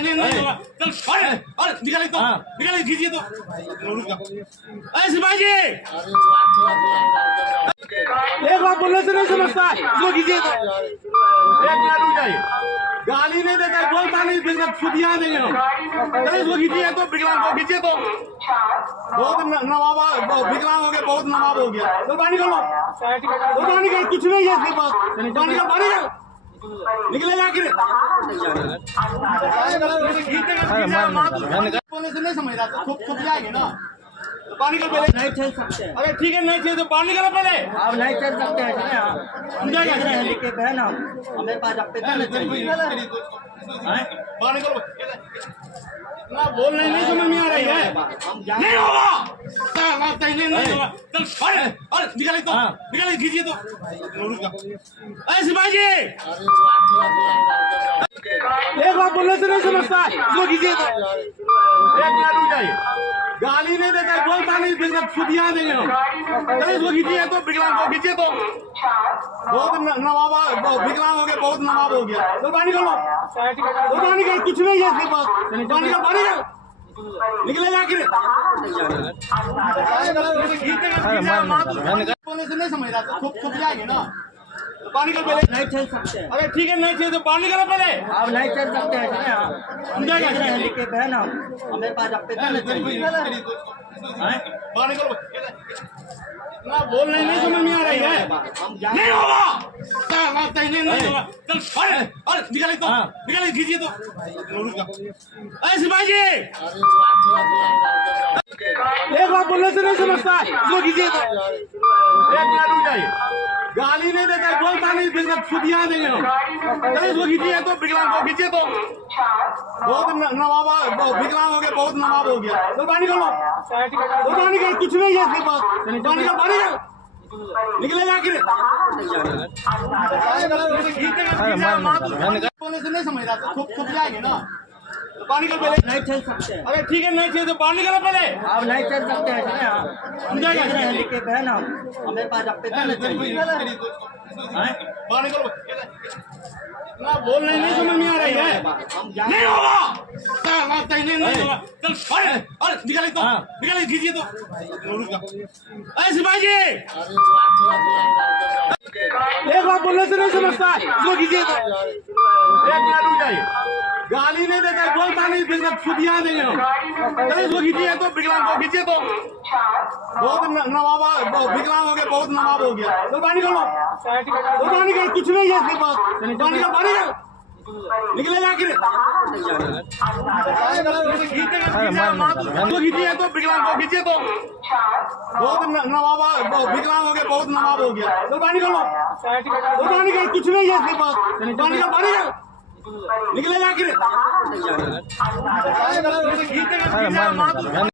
नहीं होगा। चल अरे निकाल तो निकाल खींचिए तो सिपाही जी एक बात बोलने से नहीं समझता इसको खींचिए तो एक मिनट रुक जाइए गाली नहीं देता बोलता नहीं सुधिया देंगे हम चलिए इसको खींचिए तो विकलांग को खींचिए तो बहुत नवाबा विकलांग हो गया बहुत नवाब हो गया तो पानी करो पानी कर कुछ नहीं है इसके पास पानी का पानी कर निकलेगा कि बोलने से नहीं समझ रहा छुप जाएगी ना पानी का पहले नहीं चल सकते। अरे ठीक है नहीं चाहिए तो पानी करो पहले आप नहीं चल सकते हैं लेके है ना हमें पास आप पानी करो ना बोलने नहीं समझ में आ रही है नहीं होगा नहीं होगा चल अरे निकालिए तो निकालिए खींचिए तो सिपाही जी एक बात बोलने से नहीं समझता इसको खींचिए तो एक मिनट रुक जाइए गाली नहीं देता बोलता नहीं सुधिया देंगे हम चलिए इसको खींचिए तो विकलांग को खींचिए तो बहुत नवाबा विकलांग हो गया बहुत नवाब हो गया तो पानी करो पानी कर कुछ नहीं है इसके पास पानी का पानी कर निकलेगा कि बोलने से नहीं समझ रहा छुप जाएगी ना पानी का पहले नहीं चल सकते। अरे ठीक है नहीं चाहिए तो पानी करो पहले आप नहीं चल सकते हैं लेके है ना हमें पास आप पानी करो ना बोलने नहीं समझ में आ रही है नहीं होगा नहीं होगा चल अरे निकालिए तो निकालिए खींचिए तो सिपाही जी एक बात बोलने से नहीं समझता इसको खींचिए तो एक मिनट रुक जाइए गाली नहीं देता बोलता नहीं सुधिया देंगे हम चलिए इसको खींचिए तो विकलांग को खींचिए तो बहुत नवाबा विकलांग हो गया बहुत नवाब हो गया तो पानी करो पानी कर कुछ नहीं है इसके पास पानी का पानी कर निकलेगा कि बोलने से नहीं समझ रहा छुप जाएगी ना पानी का पहले नहीं चल सकते। अरे ठीक है नहीं चाहिए तो पानी करो पहले आप नहीं चल सकते हैं लेके है ना हमें पास आप पानी करो ना बोलने नहीं समझ में आ रही है नहीं होगा नहीं होगा चल अरे निकालिए तो निकालिए खींचिए तो सिपाही जी एक बात बोलने से नहीं समझता इसको खींचिए तो एक मिनट रुक जाइए गाली नहीं देता बोलता नहीं सुधिया देंगे हम चलिए इसको खींचिए तो विकलांग को खींचिए तो बहुत नवाबा विकलांग हो गया बहुत नवाब हो गया तो पानी करो पानी कर कुछ नहीं है इसके पास पानी का पानी कर निकलेगा कि खींचिए तो विकलांग को खींचिए तो बहुत नवाबा विकलांग हो गया बहुत नवाब हो गया तो पानी करो पानी कर कुछ नहीं है इसके पास पानी का पानी कर निकलेगा कि